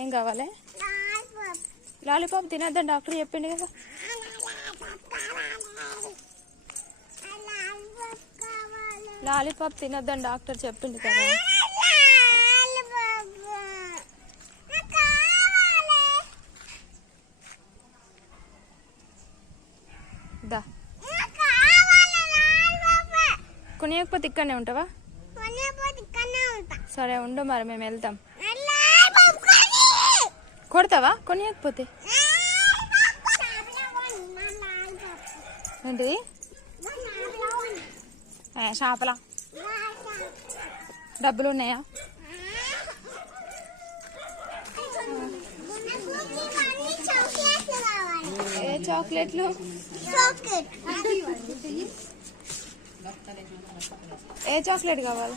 ఏం కావాలి? Lollipop తినొద్దని doctor చెప్పిండు కదా. లాలీపాప్ తినొద్దని డాక్టర్ చెప్పిండు కదా. దా కొనియకపోతే ఇక్కడనే ఉంటావా? సరే ఉండు, మరి మేము వెళ్తాం. కొడతావా కొనియకపోతే? ఏంటి షాపలా? డబ్బులు ఉన్నాయా? ఏ చాక్లెట్లు? ఏ చాక్లెట్ కావాలి?